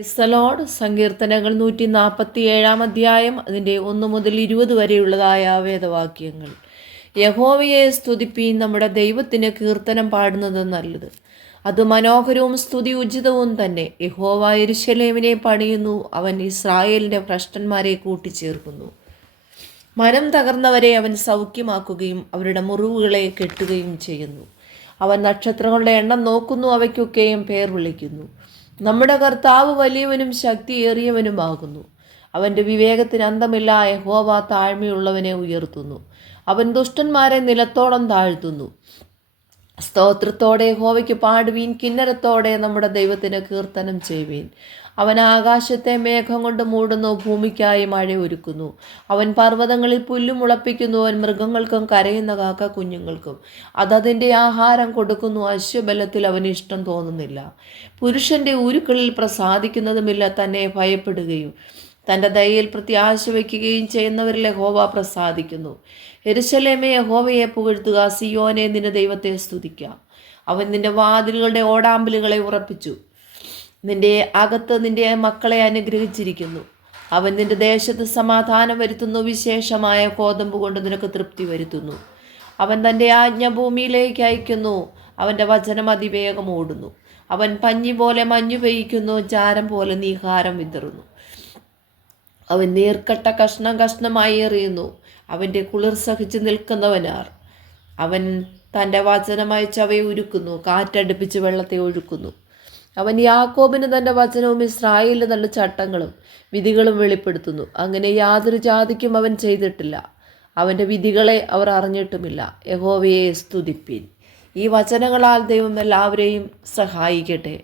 എസ്സലോഡ് സങ്കീർത്തനങ്ങൾ 147 അധ്യായം അതിൻ്റെ 1 മുതൽ 20 വരെയുള്ളതായ വേദവാക്യങ്ങൾ. യഹോവയെ സ്തുതിപ്പീൻ, നമ്മുടെ ദൈവത്തിന് കീർത്തനം പാടുന്നത് നല്ലത്. അത് മനോഹരവും സ്തുതി ഉചിതവും തന്നെ. യഹോവ യെരൂശലേമിനെ പണിയുന്നു, അവൻ ഇസ്രായേലിൻ്റെ ഭ്രഷ്ടന്മാരെ കൂട്ടിച്ചേർക്കുന്നു. മനം തകർന്നവരെ അവൻ സൗഖ്യമാക്കുകയും അവരുടെ മുറിവുകളെ കെട്ടുകയും ചെയ്യുന്നു. അവൻ നക്ഷത്രങ്ങളുടെ എണ്ണം നോക്കുന്നു, അവയ്ക്കൊക്കെയും പേർ വിളിക്കുന്നു. നമ്മുടെ കർത്താവ് വലിയവനും ശക്തിയേറിയവനുമാകുന്നു. അവൻ്റെ വിവേകത്തിന് അന്തമില്ല. യഹോവ താഴ്മയുള്ളവനെ ഉയർത്തുന്നു, അവൻ ദുഷ്ടന്മാരെ നിലത്തോളം താഴ്ത്തുന്നു. സ്തോത്രത്തോടെ യഹോവയ്ക്ക് പാടുവീൻ, കിന്നരത്തോടെ നമ്മുടെ ദൈവത്തിന് കീർത്തനം ചെയ്യുവീൻ. അവൻ ആകാശത്തെ മേഘം കൊണ്ട് മൂടുന്നു, ഭൂമിക്കായി മഴ ഒരുക്കുന്നു. അവൻ പർവ്വതങ്ങളിൽ പുല്ല് മുളപ്പിക്കുന്നു, അവൻ മൃഗങ്ങൾക്കും കരയുന്ന കാക്ക കുഞ്ഞുങ്ങൾക്കും അതതിൻ്റെ ആഹാരം കൊടുക്കുന്നു. അശ്വബലത്തിൽ അവന് ഇഷ്ടം തോന്നുന്നില്ല, പുരുഷന്റെ ഉരുക്കളിൽ പ്രസാദിക്കുന്നതുമില്ല. തന്നെ ഭയപ്പെടുകയും തൻ്റെ ദയയിൽ പ്രത്യാശ വയ്ക്കുകയും ചെയ്യുന്നവരിൽ യഹോവ പ്രസാദിക്കുന്നു. യെരൂശലേമേ, യഹോവയെ പുകഴ്ത്തുക, സിയോനെ, നിന്റെ ദൈവത്തെ സ്തുതിക്കാം. അവൻ നിന്റെ വാതിലുകളുടെ ഓടാമ്പലുകളെ ഉറപ്പിച്ചു, നിന്റെ അകത്ത് നിന്റെ മക്കളെ അനുഗ്രഹിച്ചിരിക്കുന്നു. അവൻ നിന്റെ ദേശത്ത് സമാധാനം വരുത്തുന്നു, വിശേഷമായ കോതമ്പ് കൊണ്ട് നിനക്ക് തൃപ്തി വരുത്തുന്നു. അവൻ തൻ്റെ ആജ്ഞ ഭൂമിയിലേക്ക് അയക്കുന്നു, അവൻ്റെ വചനം അതിവേഗം ഓടുന്നു. അവൻ പഞ്ഞി പോലെ മഞ്ഞു പെയ്യ്ക്കുന്നു, ചാരം പോലെ നീഹാരം വിതറുന്നു. അവൻ നീർക്കട്ട കഷ്ണം കഷ്ണമായി എറിയുന്നു, അവൻ്റെ കുളിർ സഹിച്ച് നിൽക്കുന്നവനാർ. അവൻ തൻ്റെ വചനമായി ചവയെ ഉരുക്കുന്നു, കാറ്റടുപ്പിച്ച് വെള്ളത്തെ ഒഴുക്കുന്നു. അവൻ യാക്കോബിന് തൻ്റെ വചനവും ഇസ്രായേലിന് തൻ്റെ ചട്ടങ്ങളും വിധികളും വെളിപ്പെടുത്തുന്നു. അങ്ങനെ യാതൊരു ജാതിക്കും അവൻ ചെയ്തിട്ടില്ല, അവൻ്റെ വിധികളെ അവർ അറിഞ്ഞിട്ടുമില്ല. യഹോവയെ സ്തുതിപ്പീൻ. ഈ വചനങ്ങളാൽ ദൈവം എല്ലാവരെയും സഹായിക്കട്ടെ.